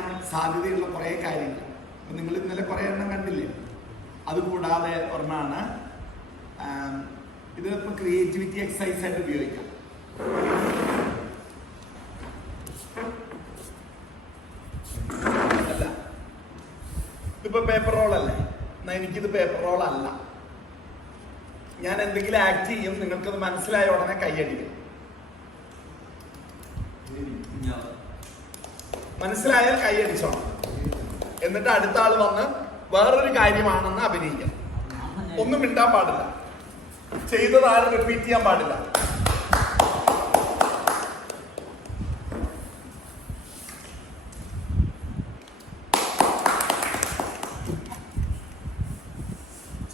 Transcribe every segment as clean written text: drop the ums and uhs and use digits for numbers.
ചെയ്യാൻ സാധ്യതയുള്ള കുറേ കാര്യങ്ങൾ. അപ്പം നിങ്ങൾ ഇന്നലെ കുറേ എണ്ണം കണ്ടില്ലേ? അതുകൂടാതെ ഒരെണ്ണമാണ് ഇത് ഇപ്പം ക്രിയേറ്റിവിറ്റി എക്സസൈസ് ആയിട്ട് ഉപയോഗിക്കാം. അല്ല, ഇതിപ്പോൾ പേപ്പർ റോളല്ലേ? എന്നാൽ എനിക്കിത് പേപ്പർ റോൾ അല്ല. ഞാൻ എന്തെങ്കിലും ആക്ട് ചെയ്യും, നിങ്ങൾക്കത് മനസ്സിലായ ഉടനെ കൈയടിക്കും. മനസ്സിലായാൽ കൈയടിച്ചോണം. എന്നിട്ട് അടുത്ത ആൾ വന്ന് വേറൊരു കാര്യമാണെന്ന് അഭിനയിക്കണം. ഒന്നും മിണ്ടാൻ പാടില്ല. ചെയ്തത് ആരും റിപ്പീറ്റ് ചെയ്യാൻ പാടില്ല.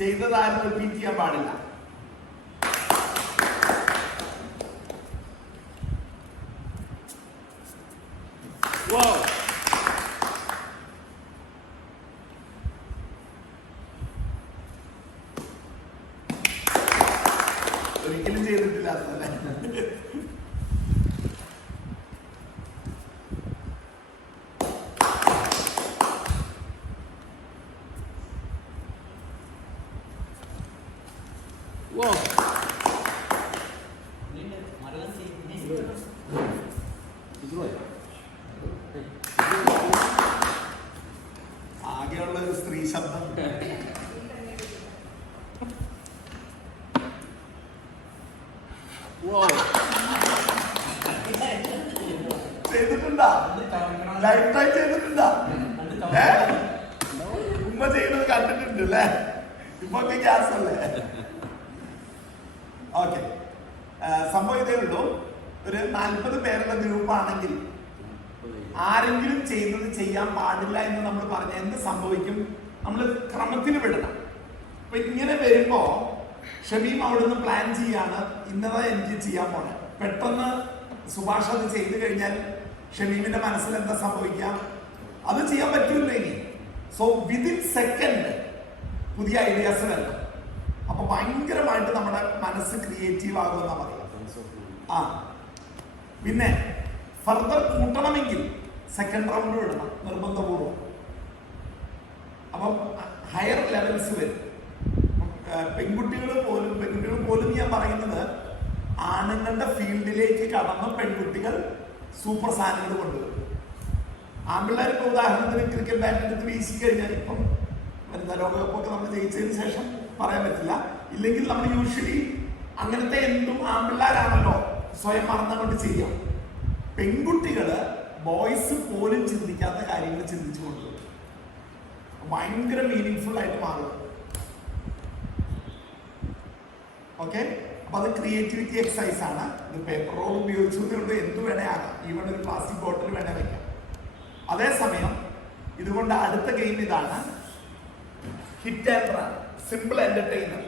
ചെയ്തത് ആരും റിപ്പീറ്റ് ചെയ്യാൻ പാടില്ല. ഒരിക്കലും ചെയ്തിട്ടില്ല. ആകെയുള്ള ഒരു സ്ത്രീ ശബ്ദം. ചെയ്തിട്ടുണ്ടാ? ലൈഫ് ടൈം ചെയ്തിട്ടുണ്ടാ? ഉമ്മ ചെയ്യുന്നത് കണ്ടിട്ടുണ്ട് അല്ലേ? ഇപ്പൊ ഗ്യാസ് അല്ലേ? ഓക്കെ, സംഭവം ഇതേ ഉള്ളൂ. ഒരു 40 പേരുടെ ഗ്രൂപ്പാണെങ്കിൽ ആരെങ്കിലും ചെയ്യുന്നത് ചെയ്യാൻ പാടില്ല എന്ന് നമ്മൾ പറഞ്ഞ എന്ത് സംഭവിക്കും? നമ്മൾ ക്രമത്തിൽ വിടണം. അപ്പൊ ഇങ്ങനെ വരുമ്പോ ഷമീം അവിടുന്ന് പ്ലാൻ ചെയ്യാണ്, ഇന്നതാ എനിക്ക് ചെയ്യാൻ പോണെ. പെട്ടെന്ന് സുഭാഷ് അത് ചെയ്തു കഴിഞ്ഞാൽ ഷമീമിന്റെ മനസ്സിൽ എന്താ സംഭവിക്കാം? അത് ചെയ്യാൻ പറ്റൂല്ലോ ഇനി. സോ വിതിൻ സെക്കൻഡ് പുതിയ ഐഡിയാസ് വരണം. അപ്പൊ ഭയങ്കരമായിട്ട് നമ്മുടെ മനസ്സ് ക്രിയേറ്റീവ് ആകുമെന്നാ പറയാം. പിന്നെ ഫർദർ കൂട്ടണമെങ്കിൽ സെക്കൻഡ് റൗണ്ട് വിടണം നിർബന്ധപൂർവ്വം. അപ്പം ഹയർ ലെവൽസ് വരും. പെൺകുട്ടികൾ പോലും ഞാൻ പറയുന്നത് ആണുങ്ങളുടെ ഫീൽഡിലേക്ക് കടന്ന് പെൺകുട്ടികൾ സൂപ്പർ സാധനങ്ങൾ കൊണ്ടുവരും. ആൺപിള്ളേർ ഇപ്പോൾ ഉദാഹരണത്തിന് ക്രിക്കറ്റ് ബാറ്റ് എടുത്ത് വീശി കഴിഞ്ഞാൽ ഇപ്പം വരുന്ന ലോകകപ്പൊക്കെ നമ്മൾ ജയിച്ചതിന് ശേഷം പറയാൻ പറ്റില്ല. ഇല്ലെങ്കിൽ നമ്മൾ യൂഷ്വലി അങ്ങനത്തെ എന്തും ആൺപിള്ളേരാണല്ലോ സ്വയം മറന്നുകൊണ്ട് ചെയ്യാം. പെൺകുട്ടികള് ബോയ്സ് പോലും ചിന്തിക്കാത്ത കാര്യങ്ങൾ ചിന്തിച്ചു കൊണ്ടുവരും. ഭയങ്കര മീനിങ് ഫുൾ ആയിട്ട് മാറും. ഓക്കെ, അപ്പൊ അത് ക്രിയേറ്റിവിറ്റി എക്സസൈസ് ആണ്. ഇത് പേപ്പർ റോൾ ഉപയോഗിച്ചുകൊണ്ട് എന്ത് വേണേ ആകാം. ഈവൺ ഒരു പ്ലാസ്റ്റിക് ബോട്ടിൽ വേണേ വയ്ക്കാം. അതേസമയം ഇതുകൊണ്ട് അടുത്ത ഗെയിം ഇതാണ്, hit and run, simple entertainer.